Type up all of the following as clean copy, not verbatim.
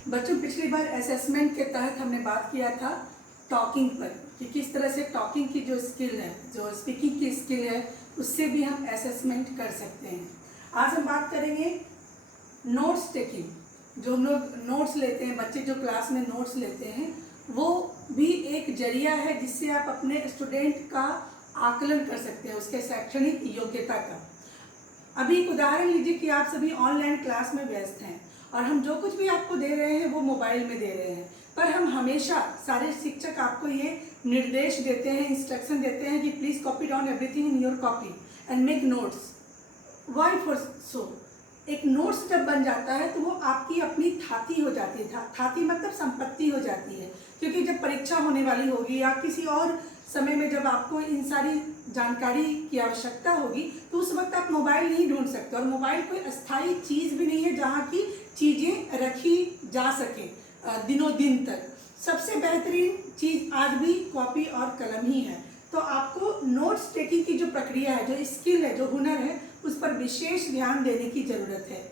बच्चों, पिछली बार असेसमेंट के तहत हमने बात किया था टॉकिंग पर कि किस तरह से टॉकिंग की जो स्किल है, जो स्पीकिंग की स्किल है, उससे भी हम असेसमेंट कर सकते हैं। आज हम बात करेंगे नोट्स टेकिंग। जो हम लोग नोट्स लेते हैं, बच्चे जो क्लास में नोट्स लेते हैं, वो भी एक जरिया है जिससे आप अपने स्टूडेंट का आकलन कर सकते हैं, उसके शैक्षणिक योग्यता का। अभी एक उदाहरण लीजिए कि आप सभी ऑनलाइन क्लास में व्यस्त हैं और हम जो कुछ भी आपको दे रहे हैं वो मोबाइल में दे रहे हैं, पर हम हमेशा, सारे शिक्षक आपको ये निर्देश देते हैं, इंस्ट्रक्शन देते हैं कि please copy down everything in your copy and make notes. Why for so? एक नोट्स जब बन जाता है तो वो आपकी अपनी थाती हो जाती है। थाती मतलब संपत्ति हो जाती है, क्योंकि जब परीक्षा होने वाली होगी या किसी और समय में जब आपको इन सारी जानकारी की आवश्यकता होगी तो उस वक्त आप मोबाइल नहीं ढूंढ सकते, और मोबाइल कोई अस्थायी चीज़ भी नहीं है जहाँ की चीज़ें रखी जा सके दिनों दिन तक। सबसे बेहतरीन चीज़ आज भी कॉपी और कलम ही है। तो आपको नोट्स टेकिंग की जो प्रक्रिया है, जो स्किल है, जो हुनर है, उस पर विशेष ध्यान देने की ज़रूरत है।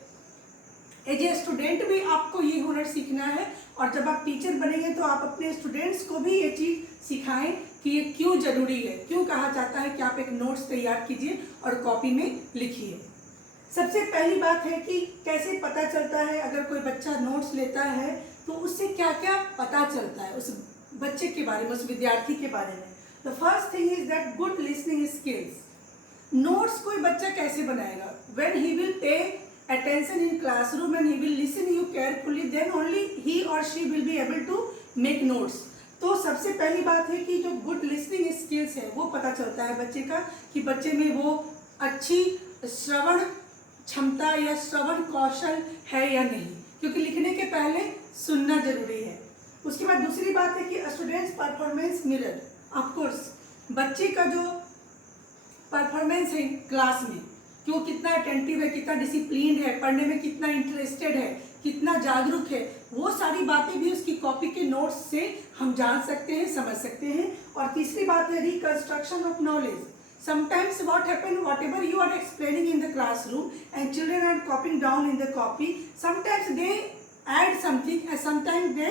एज ए स्टूडेंट भी आपको ये हुनर सीखना है, और जब आप टीचर बनेंगे तो आप अपने स्टूडेंट्स को भी ये चीज़ सिखाएं कि ये क्यों ज़रूरी है, क्यों कहा जाता है कि आप एक नोट्स तैयार कीजिए और कॉपी में लिखिए। सबसे पहली बात है कि कैसे पता चलता है, अगर कोई बच्चा नोट्स लेता है तो उससे क्या क्या पता चलता है उस बच्चे के बारे में, उस विद्यार्थी के बारे में। The first thing is that good listening skills. Notes कोई बच्चा कैसे बनाएगा? When he will pay attention in classroom and he will listen you carefully, then only he और she will be able to make notes. तो सबसे पहली बात है कि जो गुड लिसनिंग स्किल्स है वो पता चलता है बच्चे का, कि बच्चे में वो अच्छी श्रवण क्षमता या श्रवण कौशल है या नहीं, क्योंकि लिखने के पहले सुनना जरूरी है। उसके बाद दूसरी बात है कि स्टूडेंट्स परफॉर्मेंस मिरर। ऑफकोर्स बच्चे का जो परफॉर्मेंस है क्लास में, कि वो कितना अटेंटिव है, कितना डिसिप्लिन है, पढ़ने में कितना इंटरेस्टेड है, कितना जागरूक है, वो सारी बातें भी उसकी कॉपी के नोट्स से हम जान सकते हैं, समझ सकते हैं। और तीसरी बात है reconstruction of knowledge. Sometimes what happen, whatever you are explaining in the classroom and children are copying down in the copy, sometimes they add something and sometimes they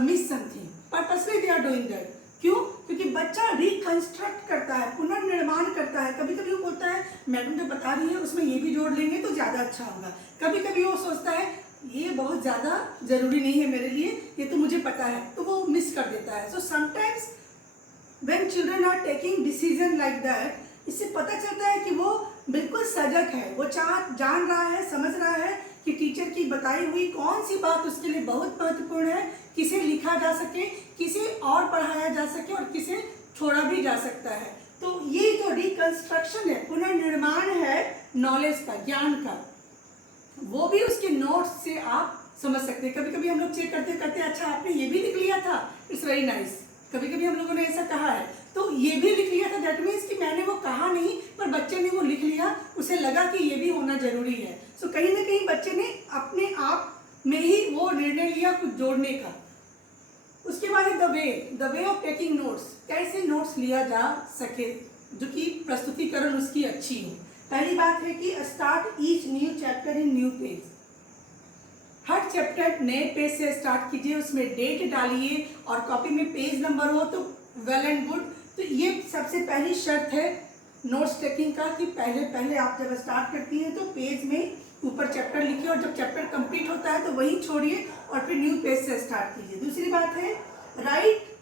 miss something. Purposely they are doing that. क्यों? क्योंकि बच्चा reconstruct करता है, पुनर्निर्माण करता है। कभी कभी वो बोलता है मैडम जो बता रही है उसमें ये भी जोड़ लेंगे तो ज़्यादा अच्छा होगा। कभी कभी वो सोचता है ये बहुत ज़्यादा ज़रूरी नहीं है मेरे लिए, ये तो मुझे पता है, तो वो मिस कर देता है। So sometimes when children are taking decision like that, इससे पता चलता है कि वो बिल्कुल सजग है, वो जान रहा है, समझ रहा है कि टीचर की बताई हुई कौन सी बात उसके लिए बहुत महत्वपूर्ण है, किसे लिखा जा सके, किसे और पढ़ाया जा सके और किसे छोड़ा भी जा सकता है। तो ये जो रिकंस्ट्रक्शन है, पुनर्निर्माण है नॉलेज का, ज्ञान का, वो भी उसके नोट्स से आप समझ सकते हैं। कभी कभी हम लोग चेक करते करते अच्छा आपने ये भी लिख लिया था, इट्स वेरी नाइस। कभी कभी हम लोगों ने ऐसा कहा है तो ये भी लिख लिया था, दैट मीन्स कि मैंने वो कहा नहीं पर बच्चे ने वो लिख लिया, उसे लगा कि ये भी होना जरूरी है। सो कहीं ना कहीं बच्चे ने अपने आप में ही वो निर्णय लिया कुछ जोड़ने का। उसके बाद है the way of taking notes. कैसे नोट्स लिया जा सके जो कि प्रस्तुतिकरण उसकी अच्छी हो। पहली बात है कि start each new chapter in new page. Her chapter नए पेज से स्टार्ट कीजिए, उसमें डेट डालिए और कॉपी में पेज नंबर हो तो वेल एंड गुड। तो ये सबसे पहली शर्त है नोट्स टेकिंग का, कि पहले आप जब स्टार्ट करती हैं तो पेज में ऊपर चैप्टर लिखिए, और जब चैप्टर कंप्लीट होता है तो वहीं छोड़िए और फिर न्यू पेज से स्टार्ट कीजिए। दूसरी बात है right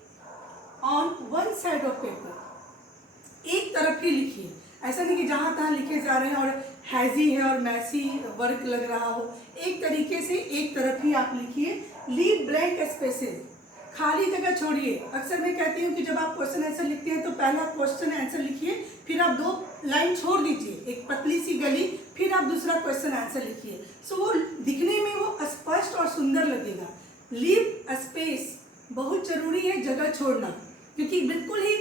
on one side of paper. एक तरफ ही लिखिए, ऐसा नहीं कि जहाँ तहाँ लिखे जा रहे हैं और हैजी है और मैसी वर्क लग रहा हो। एक तरीके से एक तरफ ही आप लिखिए। लीव ब्लैंक स्पेसेस, खाली जगह छोड़िए। अक्सर मैं कहती हूँ कि जब आप क्वेश्चन आंसर लिखते हैं तो पहला क्वेश्चन आंसर लिखिए, फिर आप 2 लाइन छोड़ दीजिए, एक पतली सी गली, फिर आप दूसरा क्वेश्चन आंसर लिखिए। सो वो दिखने में वो स्पष्ट और सुंदर लगेगा। लीव स्पेस, बहुत जरूरी है जगह छोड़ना, क्योंकि बिल्कुल ही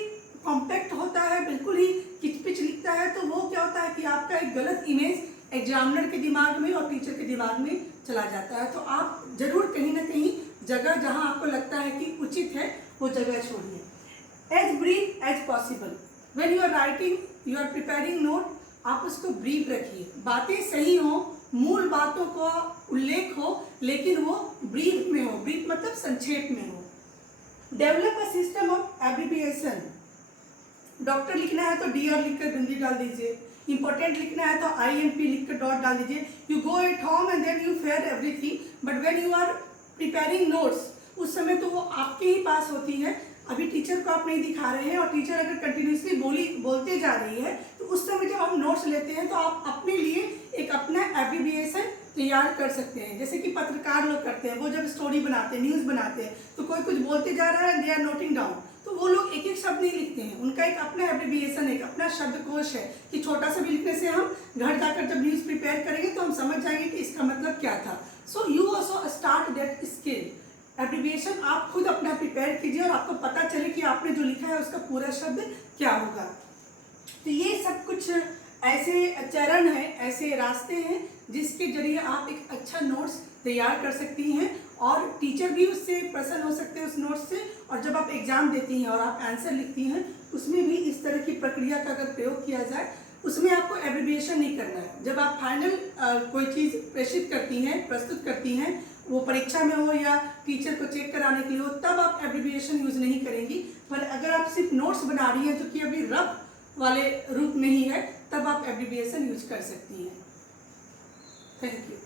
कॉम्पैक्ट होता है, बिल्कुल ही किचपिच लिखता है तो वो क्या होता है कि आपका एक गलत इमेज एग्जामिनर के दिमाग में और टीचर के दिमाग में चला जाता है। तो आप जरूर कहीं ना कहीं जगह जहां आपको लगता है कि उचित है वो जगह छोड़िए। As brief as possible. When you are writing, you are preparing note, आप उसको ब्रीफ रखिए, बातें सही हों मूल बातों का उल्लेख हो, लेकिन वो ब्रीफ में हो, ब्रीफ मतलब संक्षेप में हो। Develop a system of abbreviation. Doctor लिखना है तो डीआर लिखकर बिंदी डाल दीजिए, इंपॉर्टेंट लिखना है तो IMP लिखकर डॉट डाल दीजिए। You go at home and then you fair everything, but when you are preparing notes, उस समय तो वो आपके ही पास होती है। अभी टीचर को आप नहीं दिखा रहे हैं और टीचर अगर कंटिन्यूसली बोलते जा रही है, तो उस समय जब हम नोट्स लेते हैं तो आप अपने लिए एक अपना एब्रिविएशन तैयार कर सकते हैं। जैसे कि पत्रकार लोग करते हैं, वो जब स्टोरी बनाते हैं, न्यूज़ बनाते हैं, तो कोई कुछ बोलते जा रहा है, दे आर नोटिंग डाउन, तो वो लोग एक एक शब्द नहीं लिखते हैं, उनका एक अपना एब्रिविएशन, एक अपना शब्दकोश है कि छोटा सा भी लिखने से हम घर जाकर जब न्यूज़ प्रिपेयर करेंगे तो हम समझ जाएंगे कि इसका मतलब क्या था। So you also start that skill. Abbreviation आप खुद अपना प्रिपेयर कीजिए और आपको पता चले कि आपने जो लिखा है उसका पूरा शब्द क्या होगा। तो ये सब कुछ ऐसे चरण हैं, ऐसे रास्ते हैं जिसके जरिए आप एक अच्छा नोट्स तैयार कर सकती हैं और टीचर भी उससे प्रसन्न हो सकते हैं उस नोट्स से। और जब आप एग्जाम देती हैं और आप आंसर लिखती हैं, उसमें भी इस तरह की प्रक्रिया का अगर प्रयोग किया जाए, उसमें आपको एब्रिविएशन नहीं करना है। जब आप फाइनल कोई चीज़ प्रेषित करती हैं, प्रस्तुत करती हैं, वो परीक्षा में हो या टीचर को चेक कराने के लिए हो, तब आप एब्रिविएशन यूज़ नहीं करेंगी। पर अगर आप सिर्फ नोट्स बना रही हैं जो कि अभी रफ वाले रूप में ही है, तब आप एब्रिविएशन यूज कर सकती हैं। Thank you.